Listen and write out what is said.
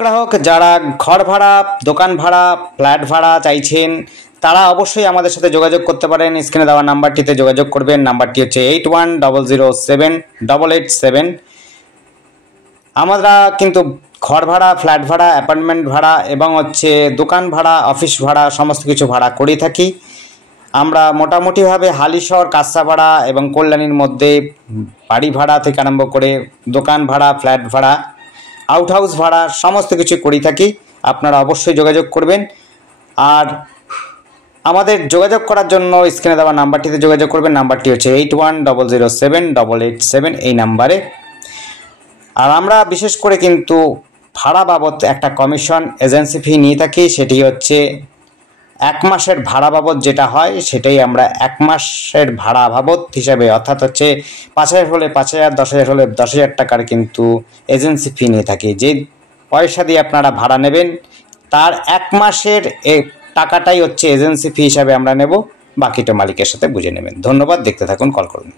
গ্রাহক যারা ঘর ভাড়া, দোকান ভাড়া, ফ্ল্যাট ভাড়া চাইছেন তারা অবশ্যই আমাদের সাথে যোগাযোগ করতে পারেন। স্ক্রিনে দেওয়া নাম্বারটিতে যোগাযোগ করবেন। নাম্বারটি হচ্ছে 8100078887। আমরা কিন্তু ঘর ভাড়া, ফ্ল্যাট ভাড়া, অ্যাপার্টমেন্ট ভাড়া এবং হচ্ছে দোকান ভাড়া, অফিস ভাড়া সমস্ত কিছু ভাড়া করে থাকি। আমরা মোটামুটিভাবে হালিশহর, কাঁচরাপাড়া এবং কল্যাণীর মধ্যে বাড়ি ভাড়া থেকে আরম্ভ করে দোকান ভাড়া, ফ্ল্যাট ভাড়া, আউট হাউস ভাড়া সমস্ত কিছু করে থাকি। আপনারা অবশ্যই যোগাযোগ করবেন। আর আমাদের যোগাযোগ করার জন্য স্ক্রিনে দেওয়া নাম্বারটিতে যোগাযোগ করবেন। নাম্বারটি হচ্ছে 8100078887 এই নাম্বারে। আর আমরা বিশেষ করে কিন্তু ভাড়া বাবদ একটা কমিশন এজেন্সি ফি নিয়ে থাকি। সেটি হচ্ছে 1 মাসের ভাড়া বাবদ যেটা হয় সেটাই আমরা 1 মাসের ভাড়া বাবদ হিসাবে, অর্থাৎ হচ্ছে 5,000 হলে 5,000, 10,000 হলে 10,000 টাকার কিন্তু এজেন্সি ফি নিয়ে থাকি। যে পয়সা দিয়ে আপনারা ভাড়া নেবেন তার 1 মাসের টাকাটাই হচ্ছে এজেন্সি ফি হিসাবে আমরা নেব। বাকিটা মালিকের সাথে বুঝে নেবেন। ধন্যবাদ। দেখতে থাকুন, কল করুন।